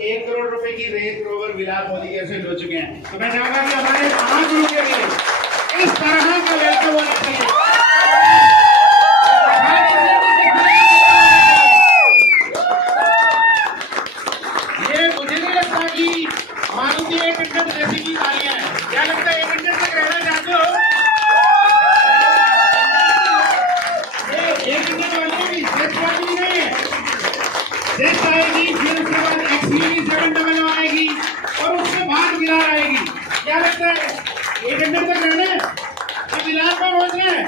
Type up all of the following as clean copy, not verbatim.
1 करोड़ रुपए की range rover विलास मोदी के से हो चुके हैं। तो मैं चाहूंगा कि हमारे महागुरु के लिए इस तरह का वेलकम होना चाहिए। ये मुझे नहीं लगता कि मारुति 1 घंटे जैसी की गाड़ियां हैं। क्या लगता है 1 घंटे तक रहना चाहते हो? एक घंटे वाली भी नहीं है। जेट आएगी, फिर उसके बाद XUV 700 आएगी और उसके बाद विलार आएगी। क्या लगता है 1 घंटे तक रहना है? अब विलार पे पहुंच रहे हैं।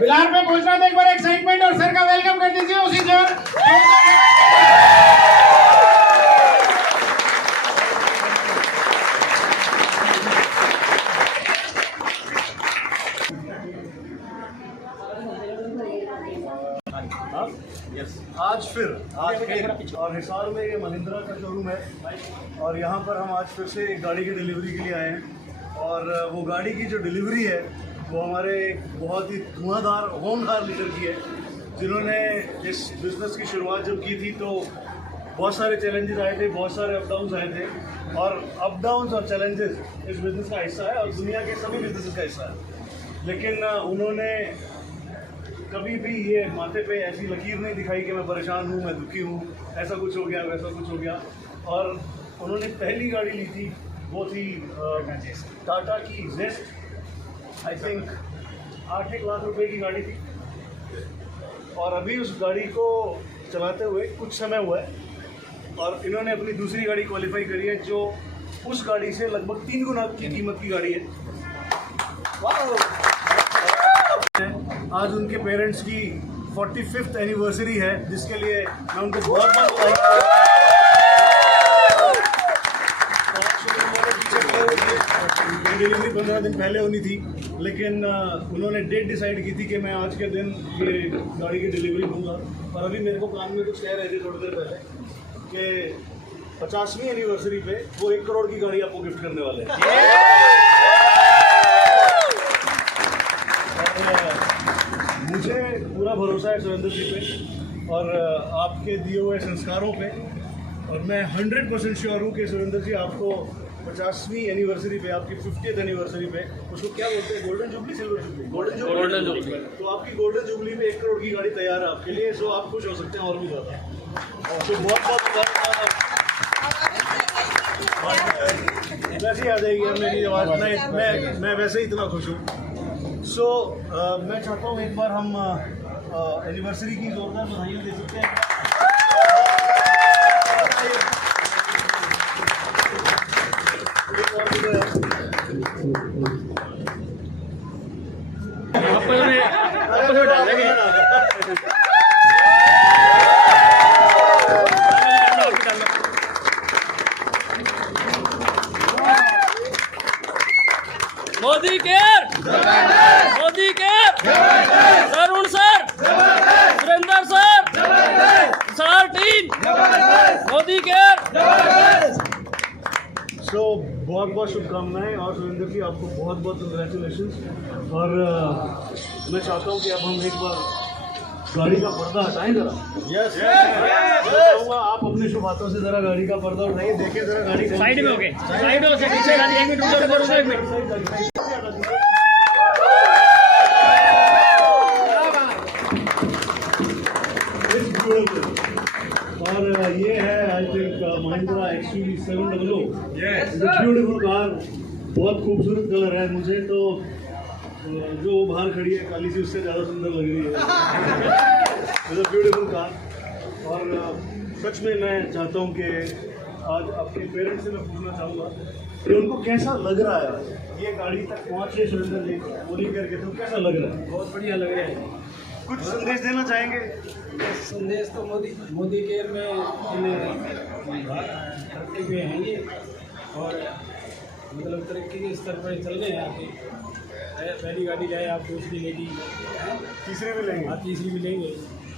विलार पे पहुंचना तो एक बार एक्साइटमेंट और सर का वेलकम कर दीजिए उसी जोर। आज फिर और हिसार में ये महिंद्रा का शोरूम है और यहाँ पर हम आज फिर से एक गाड़ी की डिलीवरी के लिए आए हैं और वो गाड़ी की जो डिलीवरी है वो हमारे एक बहुत ही धुआंधार होनहार लीडर की है, जिन्होंने इस बिज़नेस की शुरुआत जब की थी तो बहुत सारे चैलेंजेस आए थे, बहुत सारे अप डाउन्स आए थे और अप डाउन्स और चैलेंजेस इस बिज़नेस का हिस्सा है और दुनिया के सभी बिजनेस का हिस्सा है। लेकिन उन्होंने कभी भी ये माथे पे ऐसी लकीर नहीं दिखाई कि मैं परेशान हूँ, मैं दुखी हूँ, ऐसा कुछ हो गया, वैसा कुछ हो गया। और उन्होंने पहली गाड़ी ली थी वो थी टाटा की जेस्ट, आई थिंक 8-1 लाख रुपए की गाड़ी थी और अभी उस गाड़ी को चलाते हुए कुछ समय हुआ है और इन्होंने अपनी दूसरी गाड़ी क्वालिफाई करी है जो उस गाड़ी से लगभग 3 गुना की कीमत की गाड़ी है। आज उनके पेरेंट्स की 45th एनिवर्सरी है, जिसके लिए मैं उनको बहुत डिलीवरी 15 दिन पहले होनी थी, लेकिन उन्होंने डेट डिसाइड की थी कि मैं आज के दिन ये गाड़ी की डिलीवरी दूंगा। और अभी मेरे को कान में कुछ कह रहे थे थोड़ी देर पहले कि 50वीं एनिवर्सरी पे वो 1 करोड़ की गाड़ी आपको गिफ्ट करने वाले हैं। मुझे पूरा भरोसा है सुरेंद्र जी पे और आपके दिए हुए संस्कारों पे और मैं 100% श्योर हूँ कि सुरेंद्र जी आपको 50वीं एनिवर्सरी पे, आपकी 50th एनिवर्सरी पे, उसको क्या बोलते हैं, golden jubilee, silver jubilee, golden jubilee, तो आपकी गोल्डन जुबली में 1 करोड़ की गाड़ी तैयार है आपके लिए। सो आप खुश हो सकते हैं और भी ज़्यादा। तो बहुत वैसे ही आ जाएगी अब मेरी आवाज़, मैं वैसे ही इतना खुश हूँ। सो मैं चाहता हूँ एक बार हम एनिवर्सरी की जोरदार बधाइयाँ दे सकते हैं। Modi care, Modi care, Tarun sir, Surendra sir team, Modi care. So बहुत बहुत शुभकामनाएं और सुरेंद्र जी आपको बहुत बहुत कंग्रेचुलेशन। और मैं चाहता हूं कि अब हम एक बार गाड़ी का पर्दा हटाएं जरा। यस, आप अपने शुभ हाथों से जरा गाड़ी का पर्दा उठाइए, देखिए जरा गाड़ी साइड में हो गए, साइड हो से पीछे गाड़ी, 1 मिनट रुको, 1 मिनट। और ये है I think Mahindra XUV 700, beautiful car, बहुत खूबसूरत कलर है। मुझे तो जो बाहर खड़ी है काली सी उससे ज़्यादा सुंदर लग रही है। ब्यूटीफुल कार और सच में मैं चाहता हूँ कि आज अपने पेरेंट्स से मैं पूछना चाहूँगा कि उनको कैसा लग रहा है ये गाड़ी तक पहुँचे। सुरेंद्र जी बोली करके तो कैसा लग रहा है? बहुत बढ़िया लग रहा है। कुछ संदेश देना चाहेंगे? संदेश तो मोदी केयर में तरक्की में हैं ये और मतलब तरक्की के स्तर पर चल रहे हैं आगे। पहली गाड़ी लाए आप, दूसरी लेगी, तीसरी भी लेंगे? आप तीसरी भी लेंगे,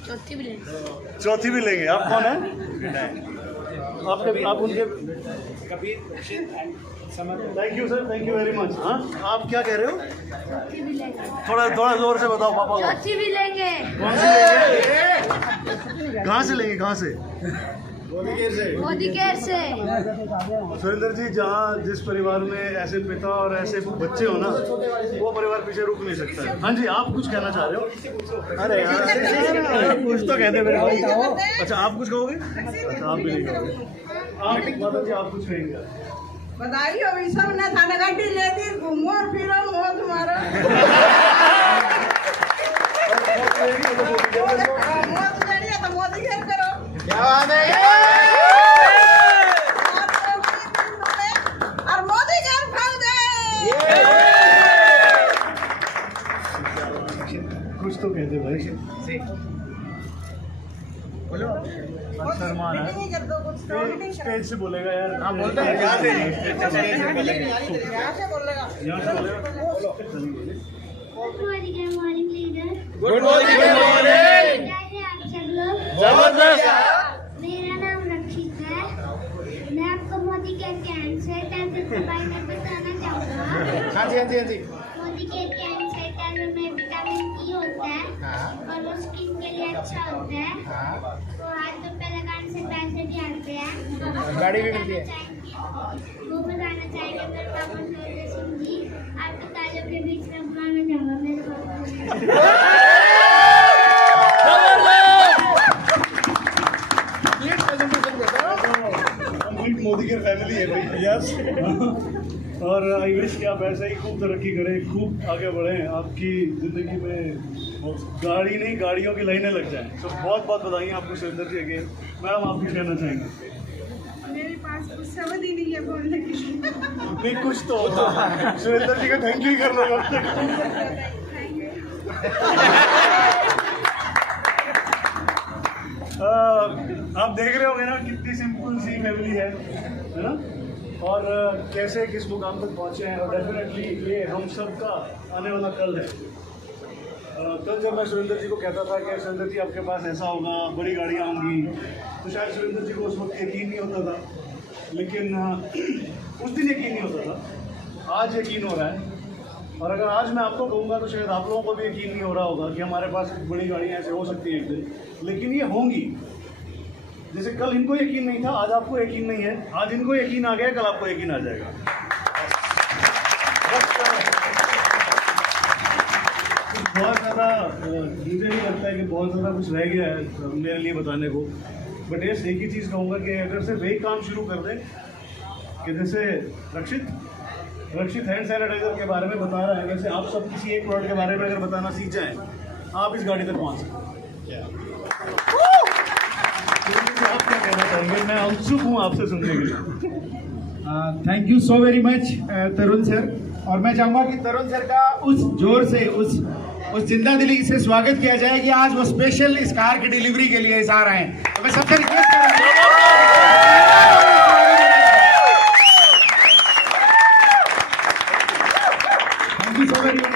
चौथी भी लेंगे, चौथी भी लेंगे। आप कौन है? आप उनके Kabir and summer. Thank you sir, thank you very much. हाँ, आप क्या कह रहे हो? चौथी भी लेंगे, थोड़ा जोर से बताओ पापा। चौथी भी लेंगे। कौन सी लेंगे? कहाँ से लेंगे? कहाँ से? मोदी केयर से। सुरेंद्र जी, जहाँ जिस परिवार में ऐसे पिता और ऐसे बच्चे हो ना, वो परिवार पीछे रुक नहीं सकता है। हाँ जी, आप कुछ कहना चाह रहे हो? अरे यार कुछ तो कहते मेरे भाई। अच्छा, आप कुछ कहोगे? अच्छा, आप भी नहीं कहोगे। आप माता जी, आप कुछ कहेंगे? बधाई हो भी सब ने थाने गाड़ी ले दी, घूमो और फिरो मौज मारो। मौज लेनी है तो मोदी केयर करो। क्या बात है? और मोदी केयर फल दे। कुछ तो कहते भाई। बोलो। शर्मा है, नहीं कर दो कुछ तो नहीं स्टेज से बोलेगा यार। हाँ, बोलते हैं। यहाँ से नहीं, स्टेज से बोलेंगे। यहाँ से बोलेगा। यहाँ से बोलेगा। Good morning leader. Good morning, good morning. कैसे हैं आप सब लोग? जबरदस्त। मेरा नाम रक्षित है। मैं आपको मोदी केयर कैंसर टैबलेट के बारे में बताना चाहूँगा। हाँ जी, हाँ जी, हाँ जी। मोदी केयर कैंसर टैबलेट में विटामिन ई होता है और वो स्किन के लिए अच्छा होता है। तो हाथों पे लगाने से पैसे भी आते हैं। गाड़ी भी मिलती है। वो बताना चाहेंगे मेरे पापा सुरेंद्र सिंह जी। आपके तालियों के बीच में बुलाना चाहूँगा मेरे पापा। कंप्लीट मोदी की फैमिली है भाई। यस। और आई विश कि आप ऐसे ही खूब तरक्की करें, खूब आगे बढ़ें, आपकी ज़िंदगी में गाड़ी नहीं गाड़ियों की लाइनें लग जाएं। तो बहुत बहुत बधाई आपको सुरेंद्र जी अगेन। मैम, आप कुछ कहना चाहेंगे? मेरे पास कुछ शब्द ही नहीं है बोलने के लिए। नहीं, कुछ तो होता। सुरेंद्र जी का थैंक यू ही कर लो कब तक। आप देख रहे होंगे ना कितनी सिंपल सी फैमिली है ना, और कैसे किस मुकाम तक पहुंचे हैं। और डेफिनेटली ये हम सब का आने वाला कल है। कल जब मैं सुरेंद्र जी को कहता था कि सुरेंद्र जी आपके पास ऐसा होगा, बड़ी गाड़ियाँ होंगी, तो शायद सुरेंद्र जी को उस वक्त यकीन नहीं होता था, लेकिन उस दिन यकीन नहीं होता था। आज यकीन हो रहा है। और अगर आज मैं आपको कहूँगा तो शायद आप लोगों को भी यकीन नहीं हो रहा होगा कि हमारे पास बड़ी गाड़ियाँ ऐसे हो सकती हैं एक दिन, लेकिन ये होंगी। जैसे कल इनको यकीन नहीं था, आज आपको यकीन नहीं है। आज इनको यकीन आ गया, कल आपको यकीन आ जाएगा। बहुत ज़्यादा मुझे नहीं लगता है कि बहुत ज़्यादा कुछ रह गया है मेरे लिए बताने को, बट यस एक ही चीज़ कहूँगा कि अगर सिर्फ एक काम शुरू कर दें कि जैसे रक्षित हैंड सैनिटाइजर के बारे में बता रहा है, वैसे आप सब किसी एक प्रोडक्ट के बारे में अगर बताना सीख जाएं, आप इस गाड़ी तक पहुँच सकते हैं। आप क्या कहना चाहेंगे? मैं उत्सुक हूँ आपसे सुनने के लिए। Thank you so very much Tarun sir. और मैं चाहूँगा कि तरुण सर का उस जोर से उस जिंदा दिली से स्वागत किया जाए कि आज वो स्पेशल इस कार की डिलीवरी के लिए आ रहे हैं। तो मैं सबसे रिक्वेस्ट करूँगा, thank you so very much.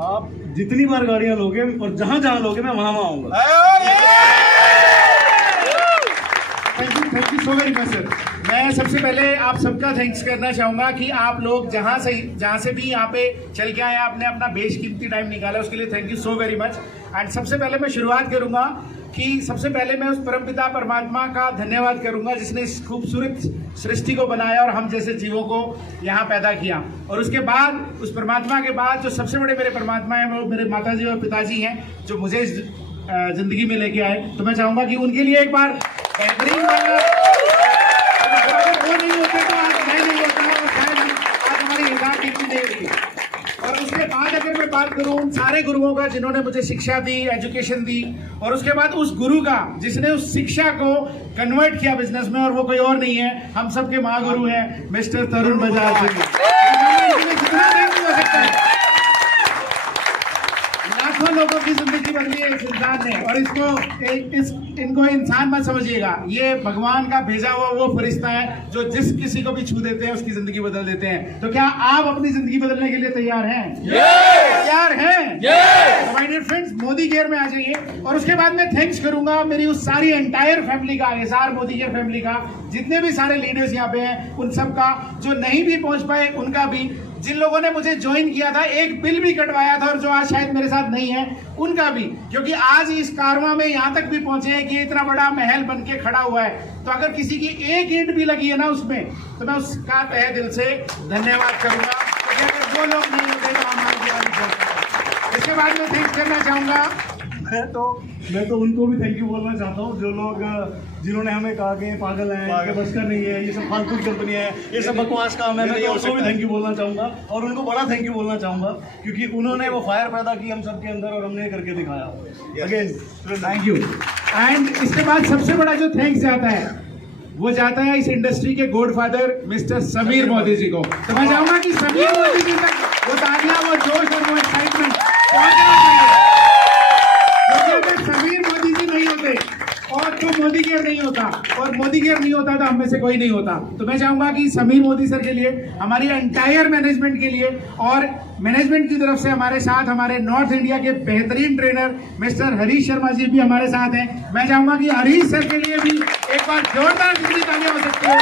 आप जितनी बार गाड़ियाँ लोगे और जहाँ जहाँ लोगे मैं वहाँ आऊँगा। Thank you so very much sir. मैं सबसे पहले आप सबका थैंक्स करना चाहूँगा कि आप लोग जहाँ से भी यहाँ पे चल के आए, आपने अपना बेशकीमती टाइम निकाला, उसके लिए thank you so very much. And सबसे पहले मैं शुरुआत करूँगा कि सबसे पहले मैं उस परमपिता परमात्मा का धन्यवाद करूँगा जिसने इस खूबसूरत सृष्टि को बनाया और हम जैसे जीवों को यहाँ पैदा किया। और उसके बाद उस परमात्मा के बाद जो सबसे बड़े मेरे परमात्मा हैं वो मेरे माताजी और पिताजी हैं, जो मुझे इस ज़िंदगी में लेके आए। तो मैं चाहूँगा कि उनके लिए एक बार बेहतरीन वो नहीं होते तो आज मैं नहीं होता और शायद आज हमारी निगाह टीम नहीं होती। और उसके बाद अगर मैं बात करूँ उन सारे गुरुओं का जिन्होंने मुझे शिक्षा दी, एजुकेशन दी, और उसके बाद उस गुरु का जिसने उस शिक्षा को कन्वर्ट किया बिजनेस में, और वो कोई और नहीं है, हम सबके महागुरु हैं मिस्टर तरुण बजाज जी। जितना नहीं हो सकता है, लाखों लोगों की जिंदगी बदली है इस इंसान ने। और इनको इंसान मत समझिएगा, ये भगवान का भेजा हुआ वो फरिश्ता है जो जिस किसी को भी छू देते हैं उसकी जिंदगी बदल देते हैं। तो क्या आप अपनी जिंदगी बदलने के लिए तैयार हैं? तैयार हैं? My dear friends, Modi care में आ जाइए। और उसके बाद मैं थैंक्स करूंगा मेरी उस सारी एंटायर फैमिली का, एसआर मोदी केयर फैमिली का, जितने भी सारे लीडर्स यहाँ पे हैं उन सब का, जो नहीं भी पहुंच पाए उनका भी, जिन लोगों ने मुझे ज्वाइन किया था, एक बिल भी कटवाया था और जो आज शायद मेरे साथ नहीं है, उनका भी, क्योंकि आज इस कारवां में यहाँ तक भी पहुंचे हैं कि इतना बड़ा महल बन के खड़ा हुआ है। तो अगर किसी की एक ईंट भी लगी है ना उसमें, तो मैं उसका तहे दिल से धन्यवाद करूंगा, क्योंकि अगर वो लोग नहीं होते तो हमारी दिवाली बहुत। इसके बाद मैं थैंक्स करना चाहूंगा, मैं तो उनको भी थैंक यू बोलना चाहता हूँ, जो लोग जिन्होंने हमें कहा कि ये पागल हैं, ये बस का नहीं है, ये सब फालतू कंपनी है, ये सब बकवास काम है। मैं तो उनको भी थैंक यू बोलना चाहूँगा और उनको बड़ा थैंक यू बोलना चाहूँगा, क्योंकि उन्होंने वो फायर पैदा की हम सबके अंदर और हमने करके दिखाया। Again thank you. एंड इसके बाद सबसे बड़ा जो थैंक्स जाता है वो जाता है इस इंडस्ट्री के गॉडफादर मिस्टर समीर मोदी जी को। तो मैं चाहूंगा कि समीर मोदी जी तक वो तालियां, वो जोश और वो एक्साइटमेंट पहुंचना चाहिए, क्योंकि अगर समीर मोदी जी नहीं होते और जो मोदी केयर नहीं होता और मोदी केयर नहीं होता तो हम में से कोई नहीं होता। तो मैं चाहूंगा कि समीर मोदी सर के लिए, हमारी एंटायर मैनेजमेंट के लिए और मैनेजमेंट की तरफ से हमारे साथ हमारे नॉर्थ इंडिया के बेहतरीन ट्रेनर मिस्टर हरीश शर्मा जी भी हमारे साथ हैं। मैं चाहूंगा कि हरीश सर के लिए भी एक बार जोरदार कितनी तालियां हो सकती है।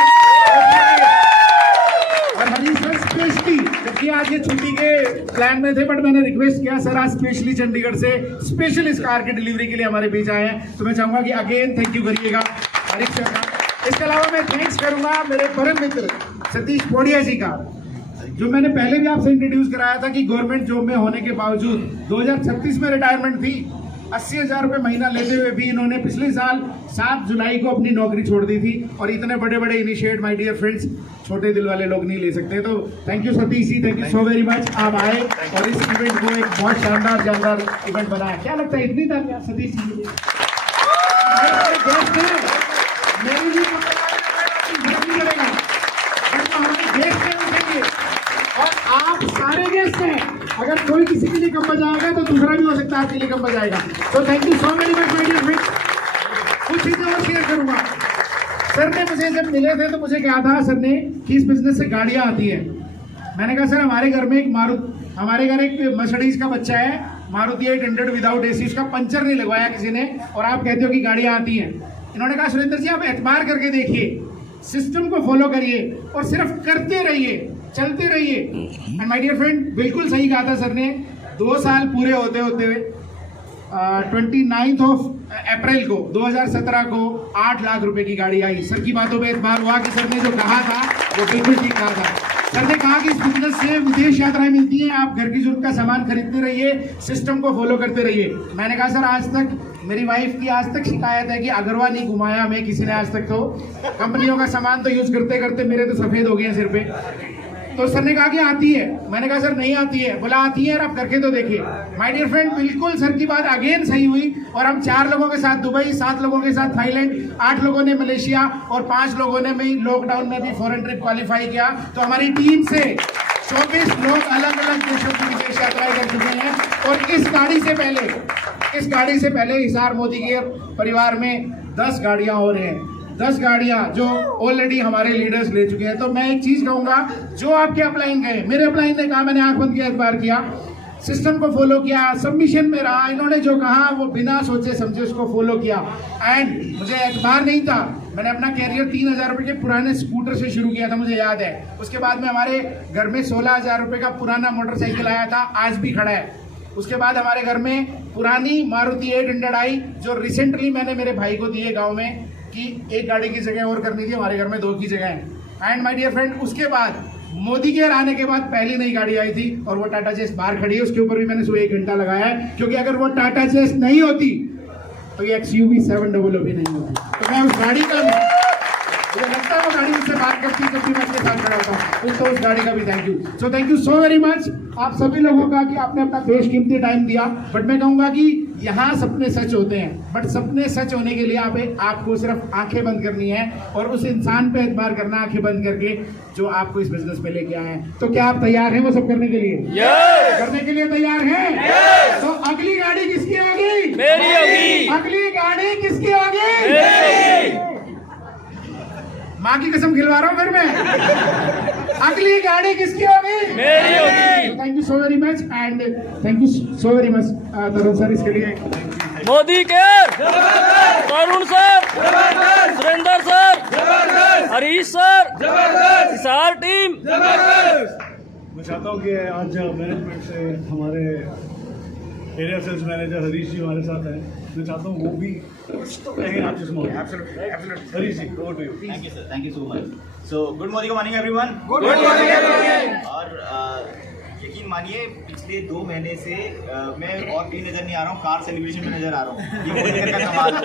और हरीश सर स्पेशली, जबकि आज ये छुट्टी के प्लान में थे, बट मैंने रिक्वेस्ट किया सर आज स्पेशली चंडीगढ़ से स्पेशल इस कार की डिलीवरी के लिए हमारे बीच आए हैं। तो मैं चाहूंगा कि अगेन थैंक यू करिएगा हरीश सर का। इसके अलावा मैं थैंक्स करूंगा मेरे परम मित्र सतीश पोड़िया जी का, जो मैंने पहले भी आपसे इंट्रोड्यूस कराया था कि गवर्नमेंट जॉब में होने के बावजूद 2036 में रिटायरमेंट थी, 80,000 रुपये महीना लेते हुए भी इन्होंने पिछले साल 7 जुलाई को अपनी नौकरी छोड़ दी थी। और इतने बड़े बड़े इनिशिएट माय डियर फ्रेंड्स छोटे दिल वाले लोग नहीं ले सकते। तो thank you Satish ji, thank you so very much. आप आए और इस इवेंट को एक बहुत शानदार इवेंट बनाया। क्या लगता है इतनी तालियां सतीश जी के लिए? मेरी भी और आप सारे गेस्ट हैं, अगर कोई किसी के लिए कम बजाएगा तो दूसरा भी हो सकता है आपके लिए कम बजाएगा। तो thank you so very much my dear friends. कुछ चीजें और शेयर करूंगा। सर ने मुझे जब मिले थे तो मुझे कहा था सर ने कि इस बिजनेस से गाड़ियां आती हैं। मैंने कहा सर हमारे घर में हमारे घर एक मर्सिडीज का बच्चा है, मारुति 800 विदाउट एसी, उसका पंचर नहीं लगवाया किसी ने, और आप कहते हो कि गाड़ियां आती हैं। इन्होंने कहा सुरेंद्र जी आप एतबार करके देखिए, सिस्टम को फॉलो करिए और सिर्फ करते रहिए, चलते रहिए। एंड माय डियर फ्रेंड, बिल्कुल सही कहा था सर ने। 2 साल पूरे होते हुए 29 अप्रैल को 2017 को 8 लाख रुपए की गाड़ी आई। सर की बातों पे एतबार हुआ कि सर ने जो कहा था वो बिल्कुल ठीक कहा था। सर ने कहा कि इस बिजनेस से विदेश यात्राएं मिलती हैं, आप घर की जरूरत का सामान खरीदते रहिए, सिस्टम को फॉलो करते रहिए। मैंने कहा सर आज तक मेरी वाइफ की आज तक शिकायत है कि अगरवा नहीं घुमाया हमें किसी ने आज तक, तो कंपनियों का सामान तो यूज करते करते मेरे तो सफेद हो गए हैं सिर पे। तो सर ने कहा कि आती है, मैंने कहा सर नहीं आती है, बोला आती है, आप करके तो देखिए। माय डियर फ्रेंड, बिल्कुल सर की बात अगेन सही हुई और हम 4 लोगों के साथ दुबई, 7 लोगों के साथ थाईलैंड, 8 लोगों ने मलेशिया और 5 लोगों ने भी लॉकडाउन में भी फॉरेन ट्रिप क्वालिफाई किया। तो हमारी टीम से 24 लोग अलग अलग देशों की विदेश यात्राएं कर चुके हैं। और इस गाड़ी से पहले हिसार मोदी के परिवार में 10 गाड़ियां हो रहे हैं, 10 गाड़ियां जो ऑलरेडी हमारे लीडर्स ले चुके हैं। तो मैं एक चीज कहूंगा, जो आपके अपलाइन गए, मेरे अपलाइन ने कहा, मैंने आंख बंद किया, एतबार किया, सिस्टम को फॉलो किया, सबमिशन में रहा, इन्होंने जो कहा वो बिना सोचे समझे उसको फॉलो किया। एंड मुझे एतबार नहीं था, मैंने अपना कैरियर 3,000 रुपये के पुराने स्कूटर से शुरू किया था, मुझे याद है। उसके बाद में हमारे घर में 16,000 रुपये का पुराना मोटरसाइकिल आया था, आज भी खड़ा है। उसके बाद हमारे घर में पुरानी मारुति 800 आई, जो रिसेंटली मैंने मेरे भाई को दी है गाँव में, कि एक गाड़ी की जगह और करनी थी, हमारे घर में 2 की जगह है। एंड माय डियर फ्रेंड, उसके बाद मोदी केयर आने के बाद पहली नई गाड़ी आई थी और वो टाटा चेस बाहर खड़ी है, उसके ऊपर भी मैंने सुबह 1 घंटा लगाया है, क्योंकि अगर वो टाटा चेस नहीं होती तो ये XUV 700 भी नहीं होती। तो मैं उस गाड़ी का, मुझे लगता है वो गाड़ी मुझसे बात करती जब भी मैं उसके साथ खड़ा होता, तो उस गाड़ी का भी thank you. So thank you so very much आप सभी लोगों का कि आपने अपना बेशकीमती टाइम दिया। बट मैं कहूँगा कि यहाँ सपने सच होते हैं, बट सपने सच होने के लिए आपको सिर्फ आंखें बंद करनी है और उस इंसान पे एतबार करना आंखें बंद करके जो आपको इस बिजनेस में लेके आए हैं। तो क्या आप तैयार हैं वो सब करने के लिए? करने के लिए तैयार हैं? तो अगली गाड़ी किसकी होगी? मेरी होगी। अगली गाड़ी किसकी होगी? माँ की कसम खिलवा रहा हूँ फिर मैं। अगली गाड़ी किसकी होगी? मेरी होगी। Thank you so very much and thank you so very much Tarun sir इसके लिए। Modi care, Tarun sir, Surendra sir, Harish sir, Hisar team. मैं चाहता हूँ कि आज मैनेजमेंट से हमारे area sales manager Harish ji हमारे साथ हैं, मैं चाहता हूँ वो भी कुछ तो कहें आप जिस मौके। Harish ji, over to you. Thank you sir, thank you so much. So good morning everyone. Good morning everyone. और यकीन मानिए पिछले 2 महीने से मैं और कहीं नज़र नहीं आ रहा हूँ, कार सेलिब्रेशन में नज़र आ रहा हूँ। ये मोदी केयर का कमाल है।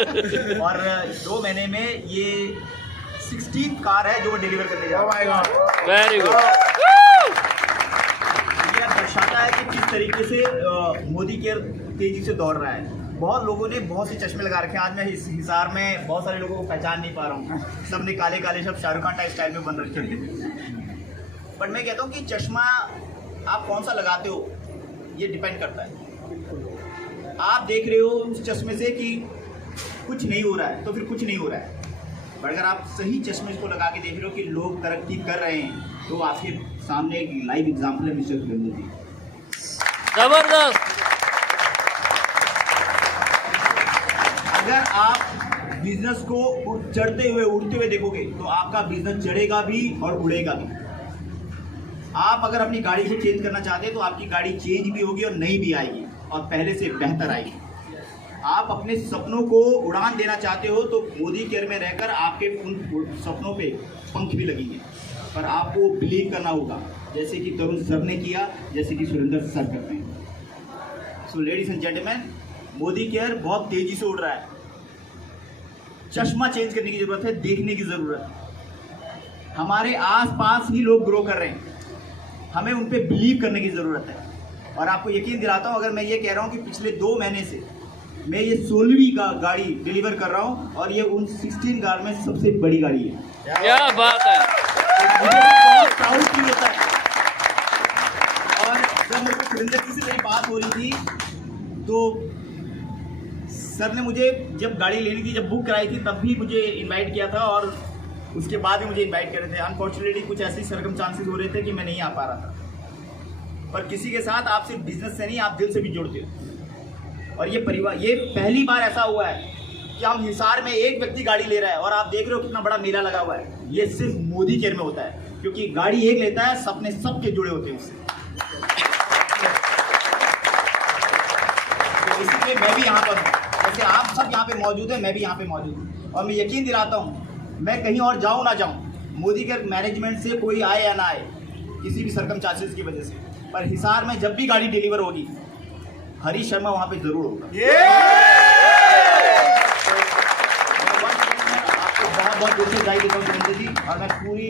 और 2 महीने में ये 16th कार है जो वो डिलीवर करने जा रहा है। Very good. ये दर्शाता है कि किस तरीके से मोदी केयर तेजी से दौड़ रहा है। बहुत लोगों ने बहुत से चश्मे लगा रखे हैं। आज मैं इस हिसार में बहुत सारे लोगों को पहचान नहीं पा रहा हूँ। सब ने काले काले, सब शाहरुख खान टाइप स्टाइल में बन रखे हैं। बट मैं कहता हूँ कि चश्मा आप कौन सा लगाते हो ये डिपेंड करता है। आप देख रहे हो उस चश्मे से कि कुछ नहीं हो रहा है तो फिर कुछ नहीं हो रहा है। बट अगर आप सही चश्मे को लगा के देख रहे हो कि लोग तरक्की कर रहे हैं तो आपके सामने एक लाइव एग्जाम्पल है मिस्टर सुरेंद्र जी। जबरदस्त। अगर आप बिजनेस को चढ़ते हुए उड़ते हुए देखोगे तो आपका बिजनेस चढ़ेगा भी और उड़ेगा भी। आप अगर अपनी गाड़ी को चेंज करना चाहते हैं तो आपकी गाड़ी चेंज भी होगी और नई भी आएगी और पहले से बेहतर आएगी। आप अपने सपनों को उड़ान देना चाहते हो तो मोदी केयर में रहकर आपके उन सपनों पे पंख भी लगेंगे, पर आपको बिलीव करना होगा, जैसे कि तरुण सर ने किया, जैसे कि सुरेंद्र सर करते हैं। So ladies and gentleman, Modi care बहुत तेजी से उड़ रहा है। चश्मा चेंज करने की जरूरत है, देखने की जरूरत है। हमारे आसपास ही लोग ग्रो कर रहे हैं, हमें उन पे बिलीव करने की ज़रूरत है। और आपको यकीन दिलाता हूँ, अगर मैं ये कह रहा हूँ कि पिछले 2 महीने से मैं ये 16वीं गाड़ी डिलीवर कर रहा हूँ और ये उन 16 कार में सबसे बड़ी गाड़ी है। क्या बात है। मुझे बहुत प्राउड फील होता है। और जब मेरे को सुरेंद्र जी से मेरी बात हो रही थी तो सर ने मुझे जब गाड़ी लेनी थी, जब बुक कराई थी, तब भी मुझे इनवाइट किया था और उसके बाद भी मुझे इनवाइट कर रहे थे। अनफॉर्चुनेटली कुछ ऐसी सर्कमस्टांसेस हो रहे थे कि मैं नहीं आ पा रहा था। पर किसी के साथ आप सिर्फ बिजनेस से नहीं, आप दिल से भी जुड़ते हो। और ये परिवार, ये पहली बार ऐसा हुआ है कि हम हिसार में एक व्यक्ति गाड़ी ले रहा है और आप देख रहे हो कितना बड़ा मेला लगा हुआ है। ये सिर्फ मोदी केयर में होता है, क्योंकि गाड़ी एक लेता है, सपने सबके जुड़े होते हैं उससे। तो इसलिए मैं भी यहाँ पर हूँ, जैसे आप सब यहाँ पे मौजूद हैं, मैं भी यहाँ पे मौजूद हूँ। और मैं यकीन दिलाता हूँ, मैं कहीं और जाऊँ ना जाऊँ, मोदी केयर मैनेजमेंट से कोई आए या ना आए, किसी भी सर्कमस्टांसेस की वजह से, पर हिसार में जब भी गाड़ी डिलीवर होगी, हरीश शर्मा वहाँ पे जरूर होगा। आपको बहुत बहुत दिल से बधाई देता हूँ सुरेंद्र जी। और मैं पूरी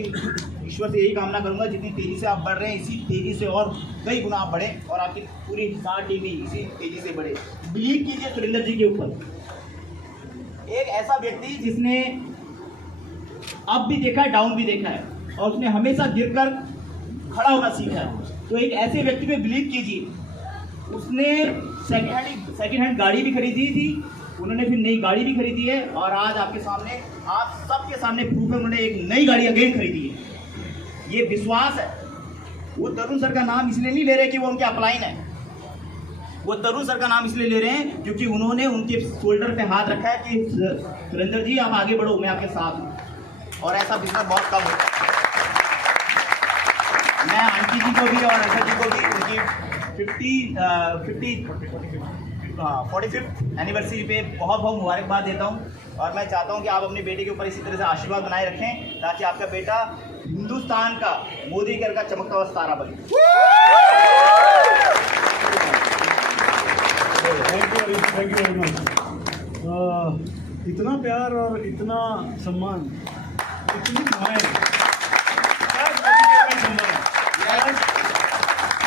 ईश्वर से यही कामना करूँगा, जितनी तेज़ी से आप बढ़ रहे हैं इसी तेज़ी से और कई गुना आप बढ़े और आपकी पूरी हिसार टीम भी इसी तेज़ी से बढ़े। बिलीव कीजिए सुरेंद्र जी के ऊपर। एक ऐसा व्यक्ति जिसने अप भी देखा है, डाउन भी देखा है, और उसने हमेशा गिरकर खड़ा होना सीखा है। तो एक ऐसे व्यक्ति पे बिलीव कीजिए। उसने सेकेंड हैंड गाड़ी भी खरीदी थी, उन्होंने फिर नई गाड़ी भी खरीदी है, और आज आपके सामने, आप सबके सामने प्रूफ है, उन्होंने एक नई गाड़ी अगेन खरीदी है। ये विश्वास है। वो तरुण सर का नाम इसलिए नहीं ले रहे कि वो उनके अपलाइन है, वो तरुण सर का नाम इसलिए ले रहे हैं क्योंकि उन्होंने उनके शोल्डर पे हाथ रखा है कि सुरेंद्र जी आप आगे बढ़ो, मैं आपके साथ हूँ। और ऐसा बिजनेस बहुत कम होता है। मैं आंटी जी को भी और अंकल जी को भी उनकी 45th एनिवर्सरी पे बहुत बहुत मुबारकबाद देता हूँ। और मैं चाहता हूँ कि आप अपनी बेटे के ऊपर इसी तरह से आशीर्वाद बनाए रखें, ताकि आपका बेटा हिंदुस्तान का मोदी केयर का चमकता हुआ सितारा बने। Thank you very much. इतना प्यार और इतना सम्मान, इतनी दुआएं,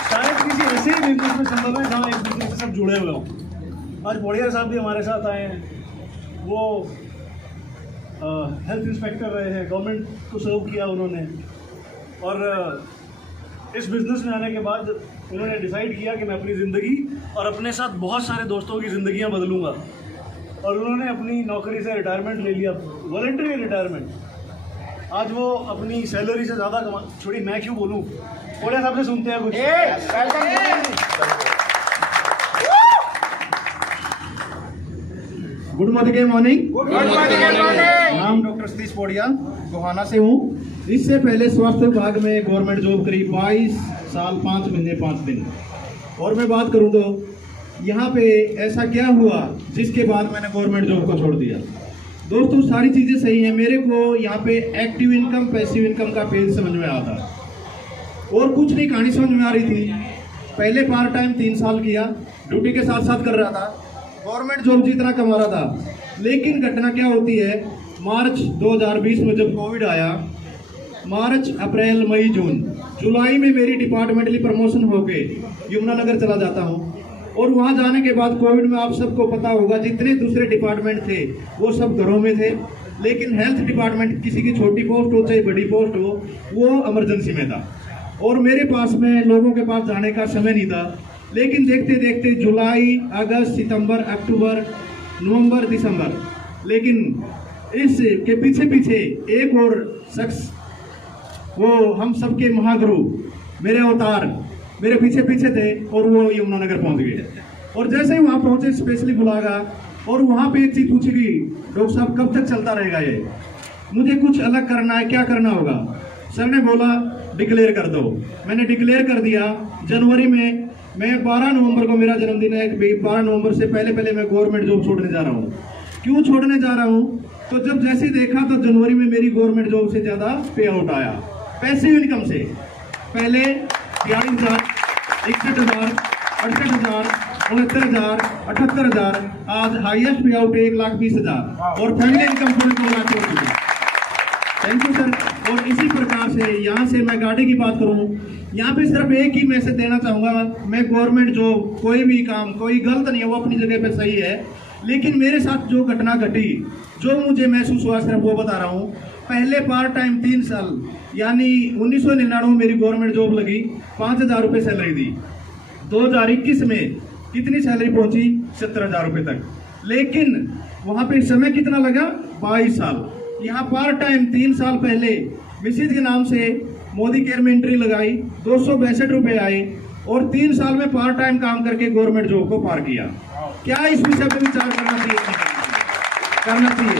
शायद किसी ऐसे ही बिजनेस में संभव है जहाँ एक दूसरे से सब जुड़े हुए हों। आज बोड़िया साहब भी हमारे साथ आए हैं। वो हेल्थ इंस्पेक्टर रहे हैं, गवर्नमेंट को सर्व किया उन्होंने, और इस बिज़नेस में आने के बाद उन्होंने डिसाइड किया कि मैं अपनी ज़िंदगी और अपने साथ बहुत सारे दोस्तों की ज़िंदगियां बदलूंगा। और उन्होंने अपनी नौकरी से रिटायरमेंट ले लिया, वॉलंटरी रिटायरमेंट। आज वो अपनी सैलरी से ज़्यादा कमा, छोड़ी मैं क्यों बोलूँ, बोड़िया साहब से सुनते हैं कुछ। Good morning. नाम डॉक्टर सतीश पौड़िया, गोहाना से हूँ। इससे पहले स्वास्थ्य विभाग में गवर्नमेंट जॉब करी 22 साल 5 महीने 5 दिन। और मैं बात करूँ तो यहाँ पे ऐसा क्या हुआ जिसके बाद मैंने गवर्नमेंट जॉब को छोड़ दिया। दोस्तों सारी चीज़ें सही हैं, मेरे को यहाँ पे एक्टिव इनकम पैसिव इनकम का पेज समझ में आता और कुछ नहीं, कहानी समझ में आ रही थी। पहले पार्ट टाइम 3 साल किया, ड्यूटी के साथ साथ कर रहा था, गवर्नमेंट जॉब जितना कमा रहा था। लेकिन घटना क्या होती है, मार्च 2020 में जब कोविड आया, मार्च अप्रैल मई जून जुलाई में मेरी डिपार्टमेंटली प्रमोशन होके यमुनानगर चला जाता हूँ। और वहाँ जाने के बाद कोविड में आप सबको पता होगा जितने दूसरे डिपार्टमेंट थे वो सब घरों में थे, लेकिन हेल्थ डिपार्टमेंट किसी की छोटी पोस्ट हो चाहे बड़ी पोस्ट हो वो इमरजेंसी में था और मेरे पास में लोगों के पास जाने का समय नहीं था। लेकिन देखते देखते जुलाई, अगस्त, सितंबर, अक्टूबर, नवंबर, दिसंबर, लेकिन इस के पीछे पीछे एक और शख्स, वो हम सबके महागुरु मेरे अवतार मेरे पीछे पीछे थे और वो यमुनानगर पहुंच गए। और जैसे ही वहाँ पहुंचे स्पेशली बुलागा और वहाँ पे एक चीज़ पूछी गई, डॉक्टर साहब कब तक चलता रहेगा ये, मुझे कुछ अलग करना है, क्या करना होगा। सर ने बोला डिक्लेयर कर दो। मैंने डिक्लेयर कर दिया जनवरी में। मैं 12 नवंबर को मेरा जन्मदिन है, 12 नवंबर से पहले मैं गवर्नमेंट जॉब छोड़ने जा रहा हूँ। क्यों छोड़ने जा रहा हूँ, तो जब जैसे देखा तो जनवरी में मेरी गवर्नमेंट जॉब से ज़्यादा पे आउट आया पैसिव इनकम से। पहले 42,000, 61,000, 68,000, 69,000, 78,000, आज हाईएस्ट पे आउट 1,20,000 और फैमिली इनकम 2 लाख हो चुकी है। Thank you sir. और इसी प्रकार से यहाँ से मैं गाड़ी की बात करूँ, यहाँ पे सिर्फ एक ही मैसेज देना चाहूँगा, मैं गवर्नमेंट जॉब कोई भी काम कोई गलत नहीं है, वो अपनी जगह पे सही है। लेकिन मेरे साथ जो घटना घटी, जो मुझे महसूस हुआ, सिर्फ वो बता रहा हूँ। पहले पार्ट टाइम 3 साल यानी 1999 मेरी गवर्नमेंट जॉब लगी, 5,000 रुपये सैलरी दी। 2021 में कितनी सैलरी पहुंची, 70,000 रुपये तक। लेकिन वहाँ पे समय कितना लगा, 22 साल। यहाँ पार्ट टाइम 3 साल पहले मिसेज के नाम से मोदी केयर में एंट्री लगाई, 262 रुपये आए और 3 साल में पार्ट टाइम काम करके गवर्नमेंट जॉब को पार किया। क्या इस विषय पर विचार करना चाहिए।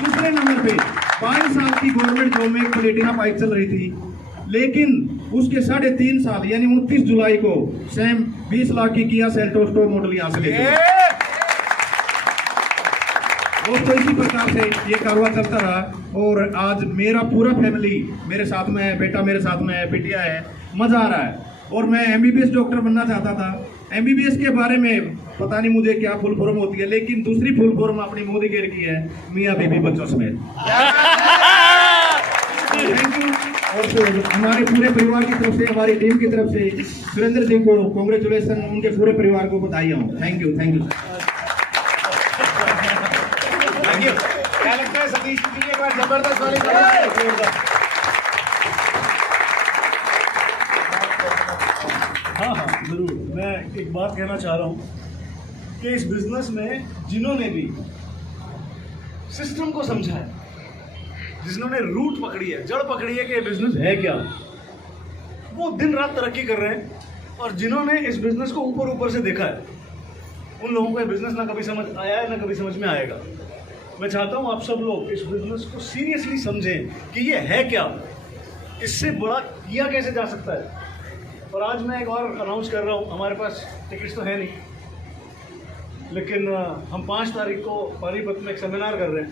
दूसरे नंबर पे 22 साल की गवर्नमेंट जॉब में एक प्लेटिना पाइप चल रही थी, लेकिन उसके 3.5 साल यानी 29 जुलाई को सेम 20 लाख की किया सेल्टोस टॉप मॉडल यहाँ से लेकर तो इसी प्रकार से ये कारोबार चलता रहा। और आज मेरा पूरा फैमिली मेरे साथ में है, बेटा मेरे साथ में है, बिटिया है, मजा आ रहा है। और मैं MBBS डॉक्टर बनना चाहता था। MBBS के बारे में पता नहीं मुझे क्या फुल फॉर्म होती है, लेकिन दूसरी फुल फॉर्म अपनी मोदी केयर की है, मियाँ बीबी बच्चों समेत। Thank you. और हमारे पूरे परिवार की तरफ से, हमारी टीम की तरफ से सुरेंद्र जी को कॉन्ग्रेचुलेसन, उनके पूरे परिवार को बधाई हूँ। Thank you sir. क्या लगता है सतीश जी के बाद जबरदस्त वाली हाँ ज़रूर। मैं एक बात कहना चाह रहा हूँ कि इस बिज़नेस में जिन्होंने भी सिस्टम को समझा है, जिन्होंने रूट पकड़ी है, जड़ पकड़ी है कि ये बिज़नेस है क्या, वो दिन रात तरक्की कर रहे हैं। और जिन्होंने इस बिज़नेस को ऊपर से देखा है, उन लोगों को ये बिज़नेस ना कभी समझ आया है ना कभी समझ में आएगा। मैं चाहता हूँ आप सब लोग इस बिज़नेस को सीरियसली समझें कि ये है क्या, इससे बड़ा किया कैसे जा सकता है। और आज मैं एक और अनाउंस कर रहा हूँ, हमारे पास टिकट्स तो है नहीं, लेकिन हम 5 तारीख को पानीपत में एक सेमिनार कर रहे हैं।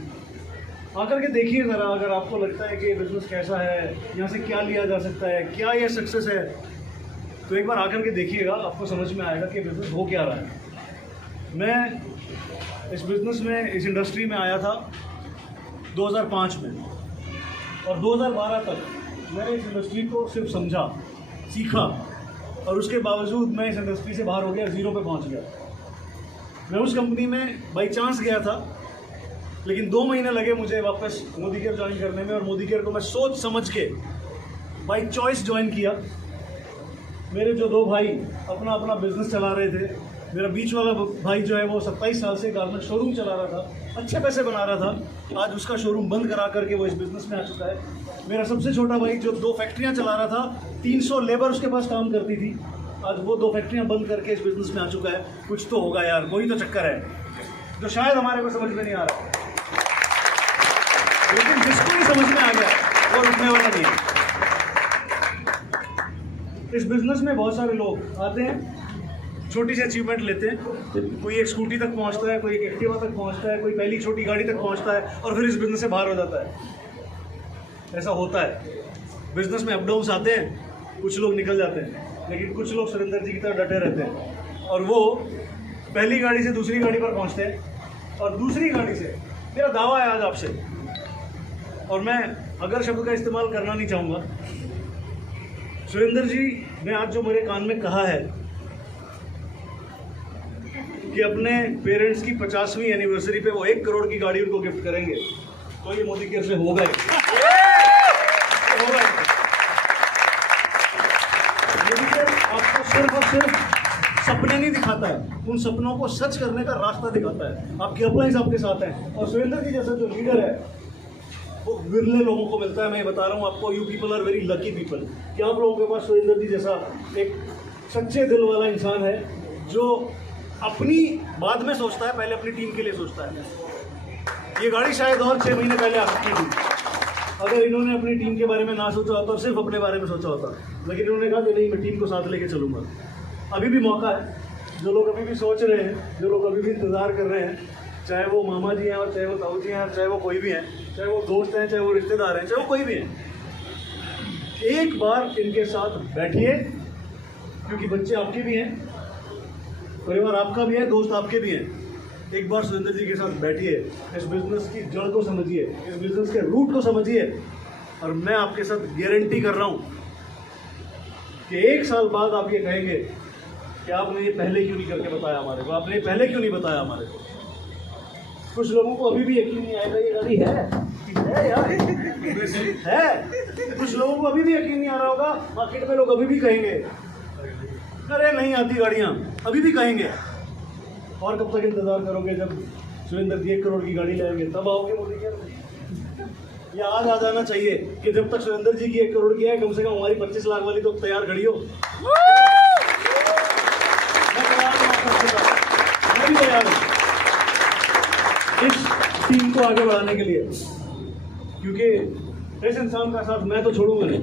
आकर के देखिए ज़रा, अगर आपको लगता है कि बिज़नेस कैसा है, यहाँ से क्या लिया जा सकता है, क्या ये सक्सेस है, तो एक बार आकर के देखिएगा, आपको समझ में आएगा कि बिज़नेस हो क्या रहा है। मैं इस बिज़नेस में, इस इंडस्ट्री में आया था 2005 में और 2012 तक मैंने इस इंडस्ट्री को सिर्फ समझा, सीखा और उसके बावजूद मैं इस इंडस्ट्री से बाहर हो गया, 0 पे पहुंच गया। मैं उस कंपनी में बाई चांस गया था, लेकिन 2 महीने लगे मुझे वापस मोदी केयर ज्वाइन करने में। और मोदी केयर को मैं सोच समझ के बाई चॉइस ज्वाइन किया। मेरे जो 2 भाई अपना अपना बिजनेस चला रहे थे, मेरा बीच वाला भाई जो है वो 27 साल से गारमेंट शोरूम चला रहा था, अच्छे पैसे बना रहा था। आज उसका शोरूम बंद करा करके वो इस बिज़नेस में आ चुका है। मेरा सबसे छोटा भाई जो 2 फैक्ट्रियां चला रहा था, 300 लेबर उसके पास काम करती थी, आज वो 2 फैक्ट्रियां बंद करके इस बिज़नेस में आ चुका है। कुछ तो होगा यार, वही तो चक्कर है। जो शायद हमारे को समझ में नहीं आ रहा है, लेकिन जिसको भी समझ में आ गया वो रुकने वाला नहीं है। इस बिजनेस में बहुत सारे लोग आते हैं, छोटी सी अचीवमेंट लेते हैं, कोई एक स्कूटी तक पहुंचता है, कोई एक एक्टिवा तक पहुंचता है, कोई पहली छोटी गाड़ी तक पहुंचता है और फिर इस बिजनेस से बाहर हो जाता है। ऐसा होता है, बिजनेस में अप डाउन्स आते हैं, कुछ लोग निकल जाते हैं, लेकिन कुछ लोग सुरेंद्र जी की तरह डटे रहते हैं और वो पहली गाड़ी से दूसरी गाड़ी पर पहुंचते हैं और दूसरी गाड़ी से, मेरा दावा है आज आपसे, और मैं अगर शब्द का इस्तेमाल करना नहीं चाहूँगा, सुरेंद्र जी ने आज जो मेरे कान में कहा है कि अपने पेरेंट्स की 50वीं एनिवर्सरी पे वो 1 करोड़ की गाड़ी उनको गिफ्ट करेंगे, तो ये मोदी केयर से होगा ही। मोदी केयर आपको सिर्फ और सिर्फ सपने नहीं दिखाता है, उन सपनों को सच करने का रास्ता दिखाता है। आपके अप्लाइज आपके साथ हैं और सुरेंद्र जी जैसा जो लीडर है वो विरले लोगों को मिलता है। मैं बता रहा हूँ आपको, you people are very lucky people कि आप लोगों के पास सुरेंद्र जी जैसा एक सच्चे दिल वाला इंसान है जो अपनी बाद में सोचता है, पहले अपनी टीम के लिए सोचता है। ये गाड़ी शायद और 6 महीने पहले आ सकती थी अगर इन्होंने अपनी टीम के बारे में ना सोचा होता और सिर्फ अपने बारे में सोचा होता, लेकिन इन्होंने कहा कि नहीं, मैं टीम को साथ लेके चलूँगा। अभी भी मौका है, जो लोग अभी भी सोच रहे हैं, जो लोग अभी भी इंतज़ार कर रहे हैं, चाहे वो मामा जी हैं और चाहे वो ताऊ जी हैं, चाहे वो कोई भी हैं, चाहे वो दोस्त हैं, चाहे वो रिश्तेदार हैं, चाहे वो कोई भी हैं, एक बार इनके साथ बैठिए, क्योंकि बच्चे आपके भी हैं, परिवार आपका भी है, दोस्त आपके भी हैं। एक बार सुरेंद्र जी के साथ बैठिए, इस बिजनेस की जड़ को समझिए, इस बिजनेस के रूट को समझिए, और मैं आपके साथ गारंटी कर रहा हूँ कि 1 साल बाद आप ये कहेंगे कि आपने ये पहले क्यों नहीं करके बताया हमारे को, आपने ये पहले क्यों नहीं बताया हमारे को। कुछ लोगों को अभी भी यकीन नहीं आएगा ये गाड़ी है यार, है। कुछ लोगों को अभी भी यकीन नहीं आ रहा होगा, मार्केट में लोग अभी भी कहेंगे अरे नहीं आती गाड़ियाँ, अभी भी कहेंगे। और कब तक इंतजार करोगे? जब सुरेंद्र जी 1 करोड़ की गाड़ी लाएंगे तब आओगे मोदी के। या आज आ जाना चाहिए कि जब तक सुरेंद्र जी की 1 करोड़ की है, कम से कम हमारी 25 लाख वाली तो तैयार खड़ी हो। मैं भी तैयार हूँ इस टीम को आगे बढ़ाने के लिए, क्योंकि इस इंसान का साथ मैं तो छोड़ूंगा नहीं,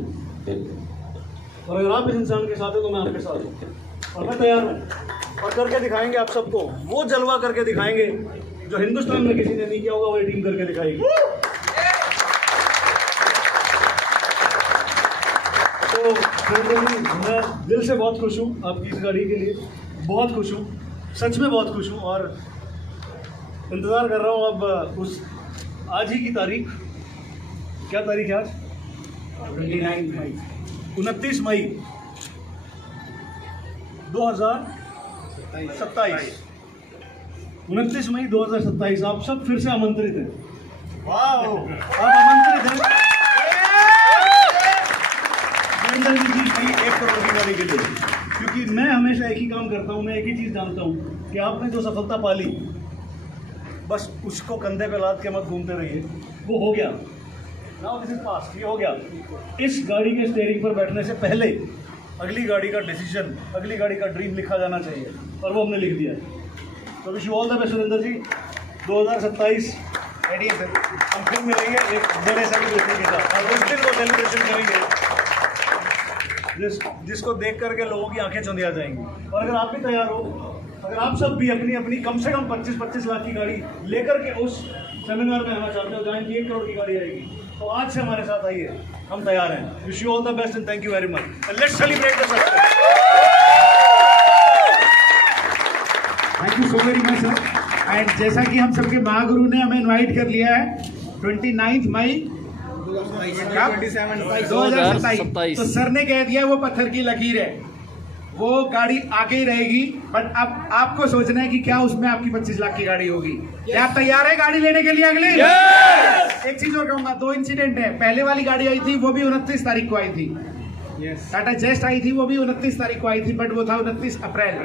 और अगर आप इस इंसान के साथ हैं तो मैं आपके साथ हूँ, और मैं तैयार हूँ। और करके दिखाएंगे आप सबको, वो जलवा करके दिखाएंगे जो हिंदुस्तान में किसी ने नहीं किया होगा, वो टीम करके दिखाएगी। तो मैं दिल से बहुत खुश हूँ आपकी इस गाड़ी के लिए, बहुत खुश हूँ, सच में बहुत खुश हूँ, और इंतज़ार कर रहा हूँ अब उस आज ही की तारीख। क्या तारीख है आज? 29 मई 29 मई 2027। 29 मई 2027 आप सब फिर से आमंत्रित हैं। वाह, आप आमंत्रित हैं सुरेंद्र जी की 1 करोड़ की गाड़ी के लिए, क्योंकि मैं हमेशा एक ही काम करता हूँ, मैं एक ही चीज़ जानता हूँ कि आपने जो सफलता पाली, बस उसको कंधे पे लाद के मत घूमते रहिए, वो हो गया। नाउ दिस इज पास्ट, ये हो गया। इस गाड़ी के स्टीयरिंग पर बैठने से पहले अगली गाड़ी का डिसीजन, अगली गाड़ी का ड्रीम लिखा जाना चाहिए, और वो हमने लिख दिया। तो wish you all the best Surendra ji. 2027 हम फिर मिलेंगे एक बड़े सेलिब्रेशन के साथ, और उस दिन वो सेलिब्रेशन करेंगे जिसको देख करके लोगों की आंखें चौंधिया जाएंगी। और अगर आप भी तैयार हो, अगर आप सब भी अपनी अपनी कम से कम 25-25 लाख की गाड़ी लेकर के उस सेमिनार में आना चाहते हो जहाँ की 1 करोड़ की गाड़ी आएगी, तो आज से हमारे साथ आइए, हम तैयार हैं। Wish you all the best and thank you very much, and let's celebrate the success. Thank you so very much sir. And जैसा कि हम सबके महागुरु ने हमें इनवाइट कर लिया है 29 मई 2027, तो सर ने कह दिया वो पत्थर की लकीर है, वो गाड़ी आगे ही रहेगी, बट अब आपको सोचना है कि क्या उसमें आपकी 25 लाख की गाड़ी होगी। क्या आप तैयार है गाड़ी लेने के लिए अगली? एक चीज और कहूंगा, 2 इंसिडेंट है। पहले वाली गाड़ी आई थी वो भी 29 तारीख को आई थी, टाटा जेस्ट आई थी, वो भी 29 तारीख को आई थी, बट वो था 29 अप्रैल।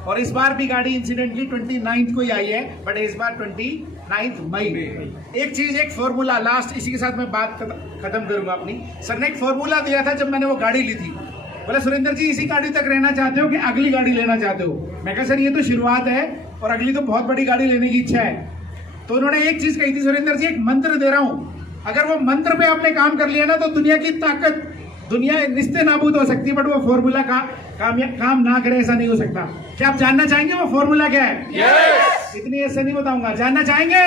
और इस बार भी गाड़ी इंसिडेंटली 29 को ही आई है, बट इस बार 29 मई। एक चीज, एक फॉर्मूला, लास्ट इसी के साथ मैं बात खत्म करूंगा अपनी। सर ने एक फॉर्मूला दिया था जब मैंने वो गाड़ी ली थी, बोला सुरेंद्र जी इसी गाड़ी तक रहना चाहते हो कि अगली गाड़ी लेना चाहते हो? मैं कहा सर ये तो शुरुआत है, और अगली तो बहुत बड़ी गाड़ी लेने की इच्छा है। तो उन्होंने एक चीज कही थी, सुरेंद्र जी, एक मंत्र दे रहा हूं, अगर वो मंत्र पे आपने काम कर लिया ना तो दुनिया की ताकत, दुनिया निस्ते नाबूद हो सकती है, बट वो फॉर्मूला काम ना करे ऐसा नहीं हो सकता। क्या आप जानना चाहेंगे वो फॉर्मूला क्या है? यस। इतनी ऐसे नहीं बताऊंगा, जानना चाहेंगे?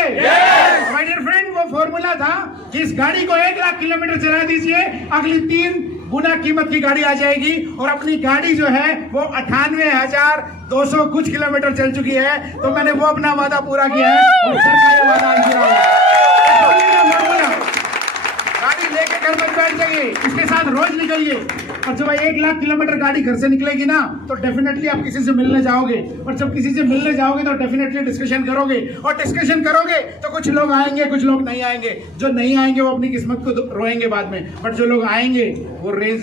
माय डियर फ्रेंड, वो फॉर्मूला था कि इस गाड़ी को 1 लाख किलोमीटर चला दीजिए, अगली 3 गुना कीमत की गाड़ी आ जाएगी। और अपनी गाड़ी जो है वो 98,200 कुछ किलोमीटर चल चुकी है। तो मैंने वो अपना वादा पूरा किया है और सर का ये वादा आज पूरा होगा। गाड़ी लेके घर में बैठ जाइए, इसके साथ रोज निकलिए, और जब 1 लाख किलोमीटर गाड़ी घर से निकलेगी ना तो डेफिनेटली आप किसी से मिलने जाओगे, और जब किसी से मिलने जाओगे तो डेफिनेटली डिस्कशन करोगे, और डिस्कशन करोगे तो कुछ लोग आएंगे, कुछ लोग नहीं आएंगे। जो नहीं आएंगे वो अपनी किस्मत को रोएंगे बाद में, बट जो लोग आएंगे वो रेंज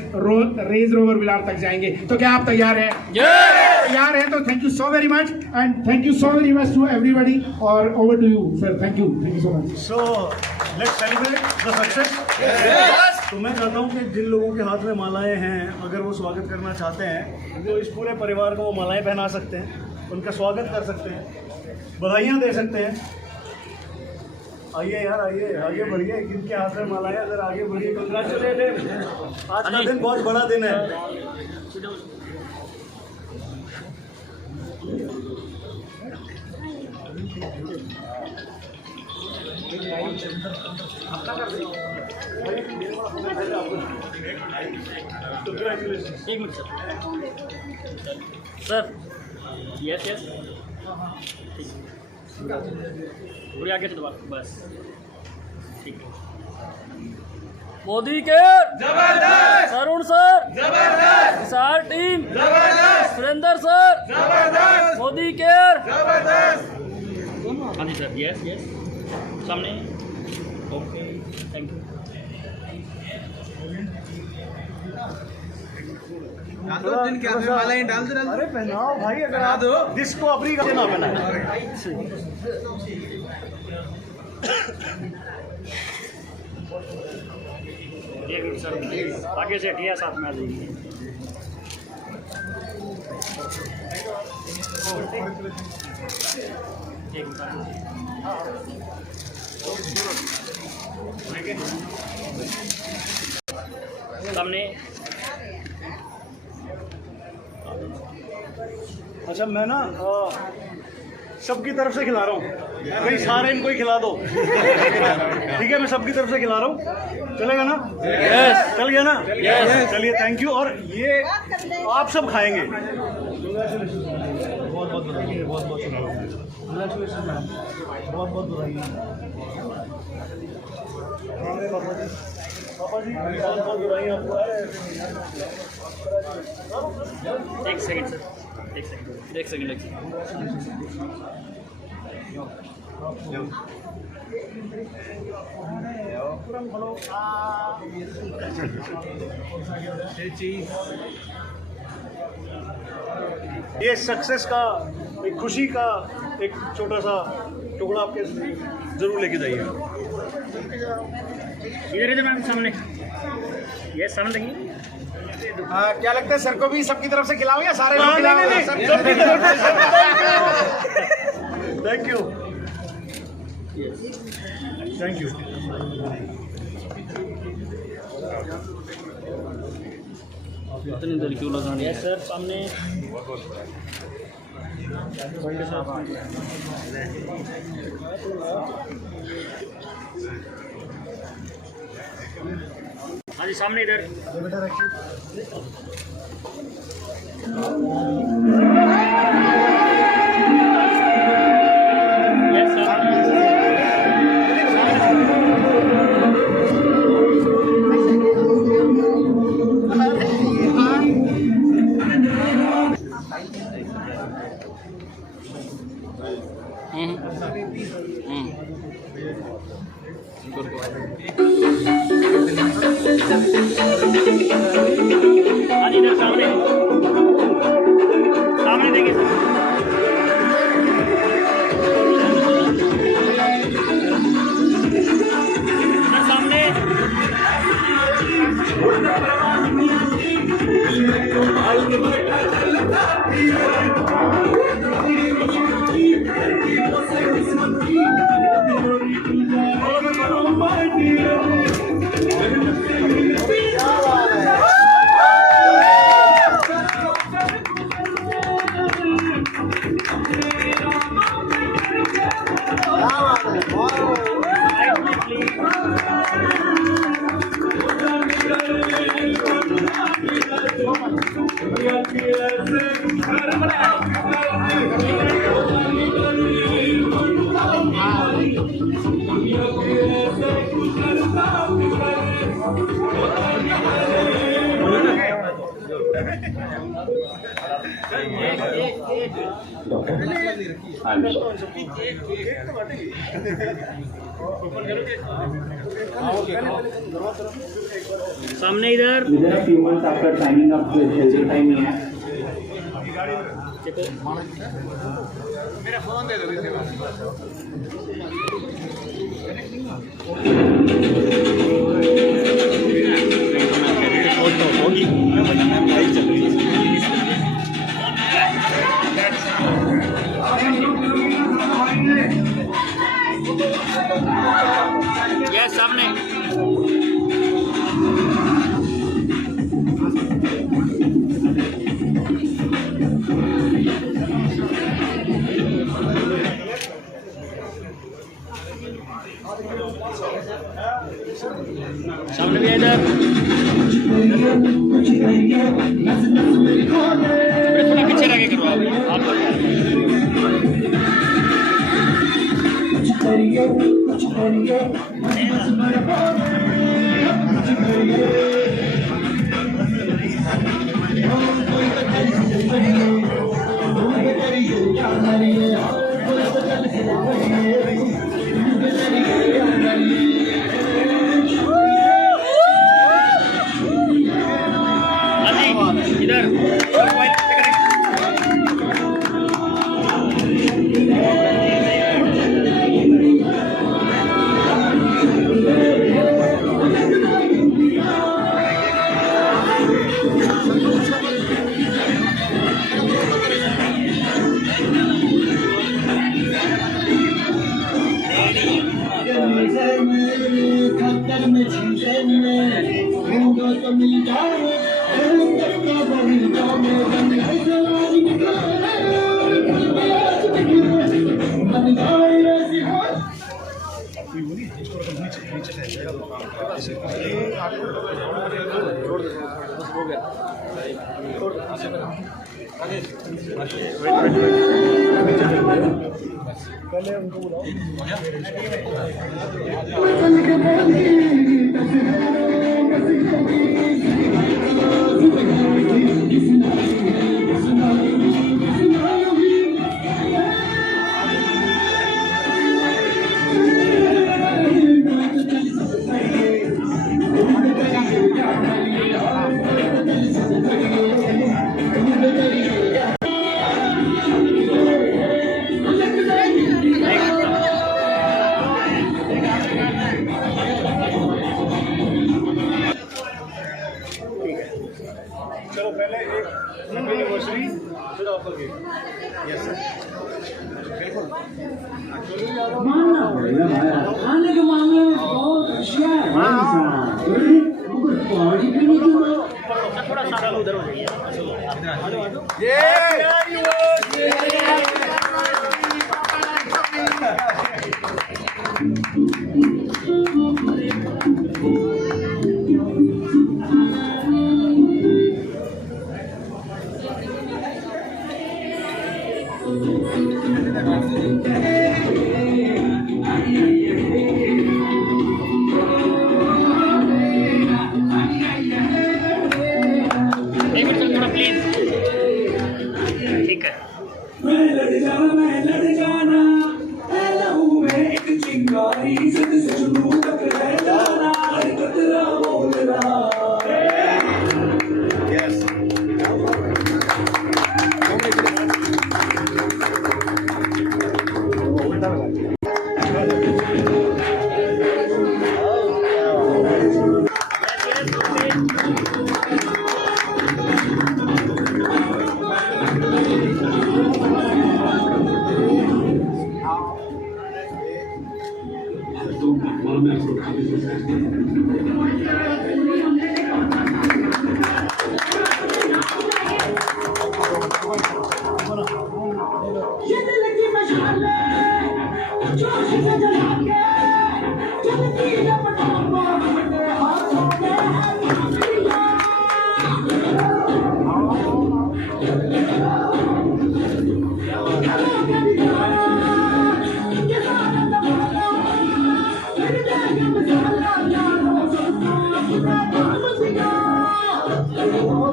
रोवर विलार तक जाएंगे। तो क्या आप तैयार हैं? तैयार हैं तो thank you so very much, and thank you so very much to everybody, और over to you sir. Thank you so much. So let's celebrate the success. तो मैं चाहता हूँ कि जिन लोगों के हाथ में मालाएं हैं, अगर वो स्वागत करना चाहते हैं, जो इस पूरे परिवार को वो मालाएं पहना सकते हैं, उनका स्वागत कर सकते हैं, बधाइयाँ दे सकते हैं। आइए यार, आइए आगे बढ़िए, जिनके हाथ में मालाएं, अगर आगे बढ़िए, कंग्रेचुलेशन। आज का दिन बहुत बड़ा दिन है। एक मिनट सर। यस यस, थोड़ी आगे चलो बस, ठीक है। मोदी के जबरदस्त, अरुण सर जबरदस्त, विशाल टीम जबरदस्त, सुरेंद्र सर जबरदस्त, मोदी केयर जबरदस्त। हाँ जी सर, यस यस, सामने। Okay, thank you. अरे पहनाओ भाई, अगर आप जिसको अपनी का ना पहना। एक मिनट सर, आगे से हटिया, साथ में आ जाइए। एक मिनट सामने। अच्छा, मैं ना सबकी तरफ से खिला रहा हूँ, कहीं सारे इनको ही खिला दो। ठीक है, मैं सबकी तरफ से खिला रहा हूँ, चलेगा ना? यस। चल गया ना? यस। चलिए, थैंक यू। और ये आप सब खाएंगे। बहुत बहुत बधाई, बहुत बहुत कांग्रेचुलेशन मैम, बहुत बहुत बधाई। पापा जी बहुत बहुत बधाई आपको। एक सेकंड सर, एक सेकंड, एक सेकंड, एक सेकंड। ये सक्सेस का, एक खुशी का एक छोटा सा टुकड़ा आपके जरूर लेके जाइए। इधर इधर मैम, सामने। ये सामने देखिए। क्या लगता है सर को भी सबकी तरफ से खिलाओ या सारे लोग नहीं, खिलाओ? नहीं, सबकी तरफ से। Thank you, thank you. इतनी देर क्यों लगानी है सर? सामने। हाँ जी, सामने इधर। बेटा रखिए। Yes sir. हाँ जी, इधर सामने, सामने देखिए सर। इधर सामने। सामने इधर Within a few months after signing up with Healthy Time here, yes सामने सामने भी है इधर थोड़ा पीछे लगे करो आप इधर चलो पहले एक एनिवर्सरी फिर ऑफर की यस सर बिल्कुल मानना पड़ेगा भाई, खाने के मामले में बहुत होशियार है इंसान। बॉडी भी नहीं दूंगा। थोड़ा सा उधर हो जाइए एक मिनट थोड़ा प्लीज ठीक है मैं लड़ जाना लहू में एक चिंगारी जिद से जुनून तक रह जाना हर कतरा बोल रहा यस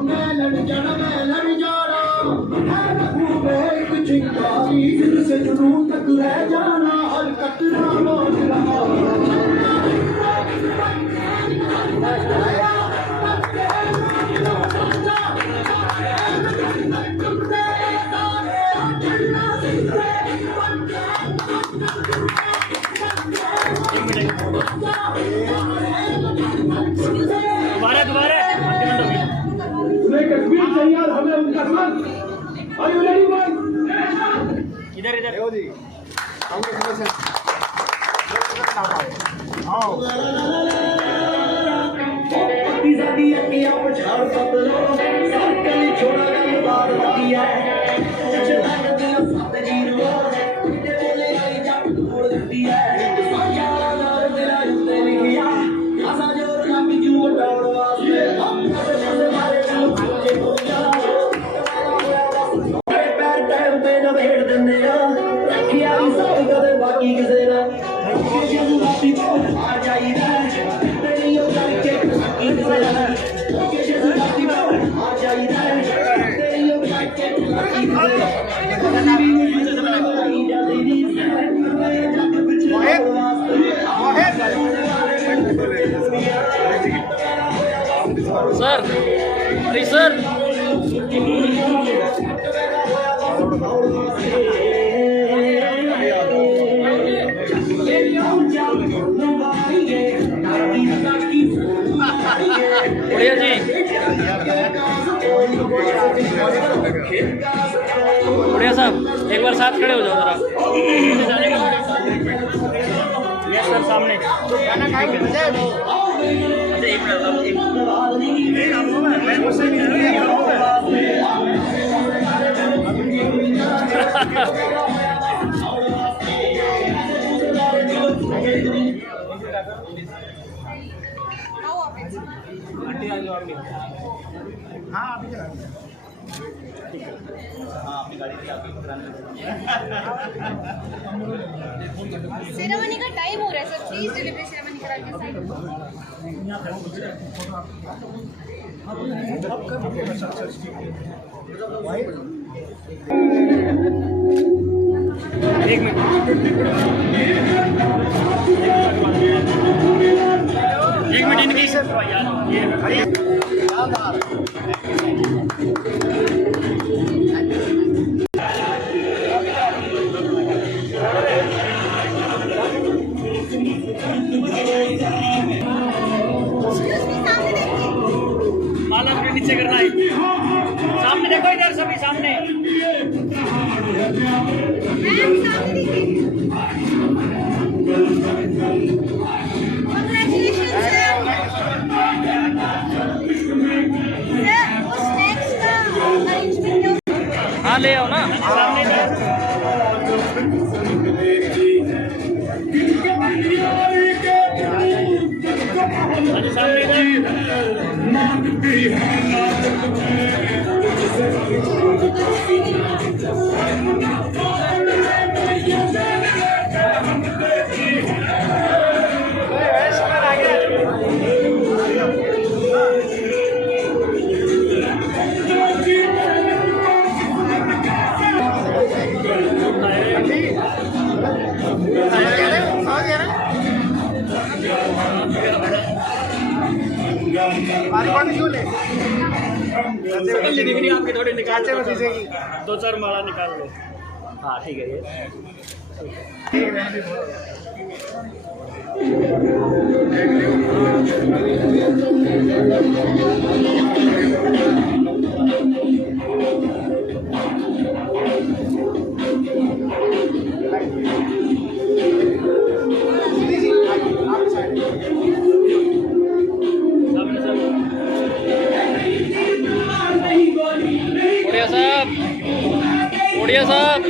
मैं लड़ जाना है लहू में एक चिंगारी दिल से जुनून तक रह जाना हर कतरा मोल रहा दोबारा तुम्हें कश्मीर चाहिए और हमें उनका साथ इधर इधर सर अरे सर बढ़िया जी बढ़िया साहब एक बार साथ खड़े हो जाओ जरा यस सर सामने सेरेमनी का टाइम हो रहा है सर, प्लीज डिलीवरी सेरेमनी करा के साइड एक मिनट इनकी सर माला अपने नीचे करना है सामने देखो इधर सभी सामने हाँ ले आओ ना सामने आपके थोड़े निकाल दो चार माला निकाल लो। हाँ ठीक है उड़िया साहब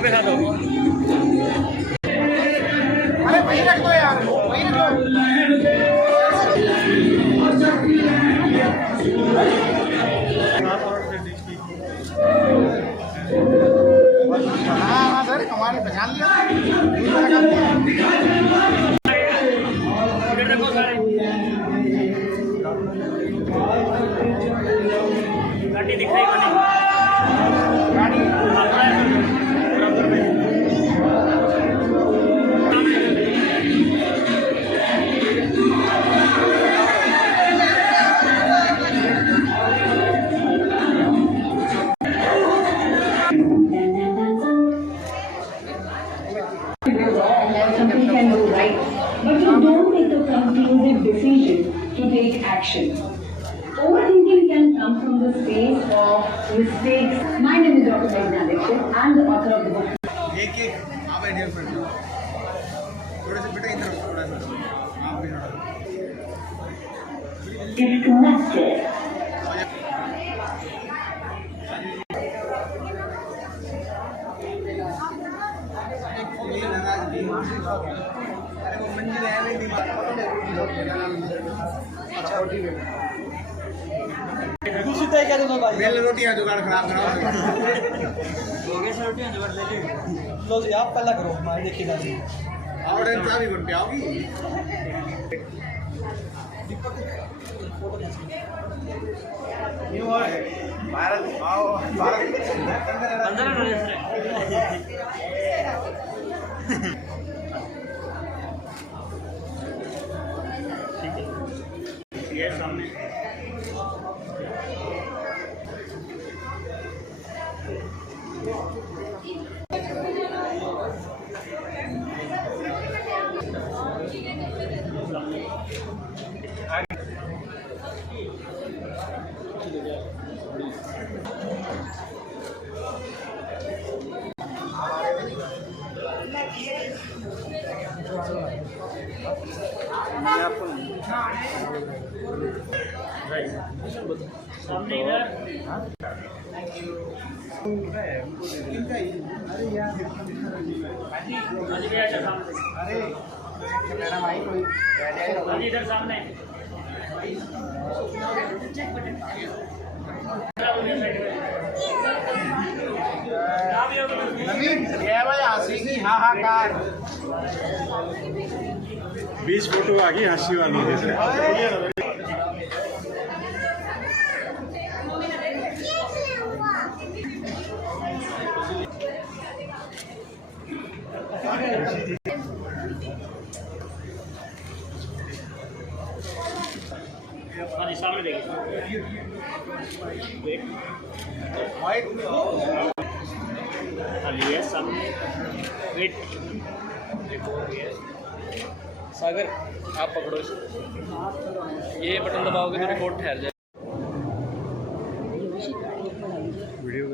आपके साथ होगी। अरे वही रख दो यार, वही रख दो। हाँ सर, हमारे पहचान लिया। इधर देखो सारे गाड़ी दिखाई बनी गाड़ी बराबर में। Something can go right, but you don't make a conclusive decision to take action. Overthinking can come from the space of mistakes. My name is Dr. Meghna Dixit. I'm the author of the book. एक आप Indian friend थोड़े से बेटा इधर थोड़ा सा आप भी Disconnected. अरे वो मंजिल है नहीं दिमाग बेल रोटियां जुगाड़ खराब कराओ लो जी आप पहला करो हमारे देखिए दादी और चाबी कौन पे आओगी भारत आओ भारत अंदर ठीक है ये सामने सामने इधर अरे मेरा भाई कोई इधर सामने नवीन ये भाई हंसी हाहाकार 20 फोटो आ गई हंसी वाली जैसे। हाँ जी सामने देखिए हाँ जी ये सामने वेट सागर आप पकड़ो इसे ये बटन दबाओगे तो रिकॉर्ड ठहर जाए वीडियो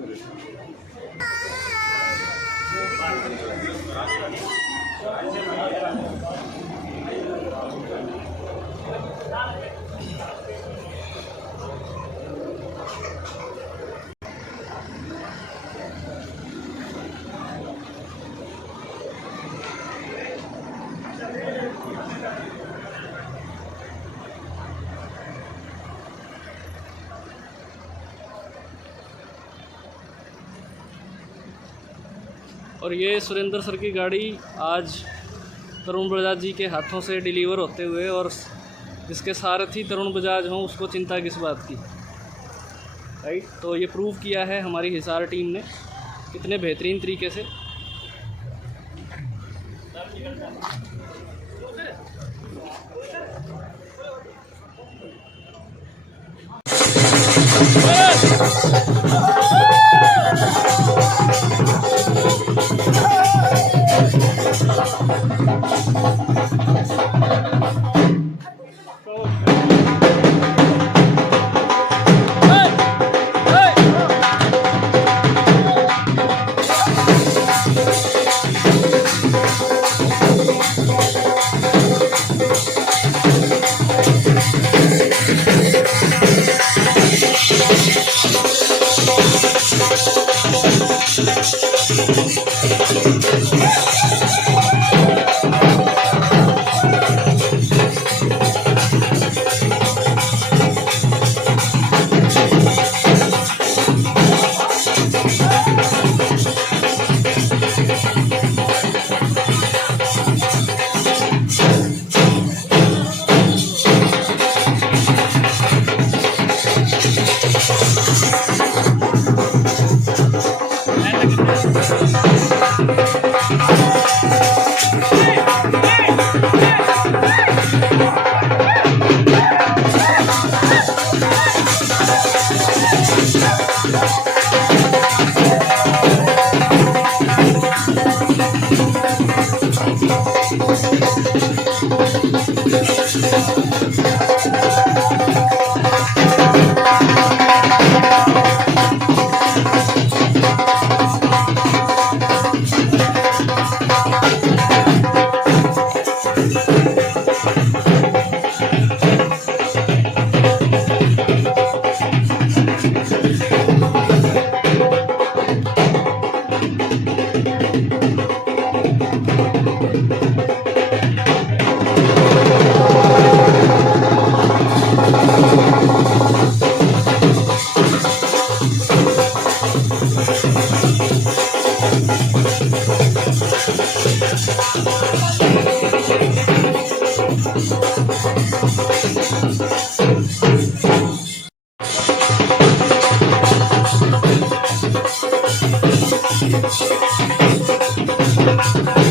और ये सुरेंद्र सर की गाड़ी आज तरुण बजाज जी के हाथों से डिलीवर होते हुए और जिसके सारथी तरुण बजाज हों उसको चिंता किस बात की, राइट। तो ये प्रूव किया है हमारी हिसार टीम ने कितने बेहतरीन तरीके से। Thank you.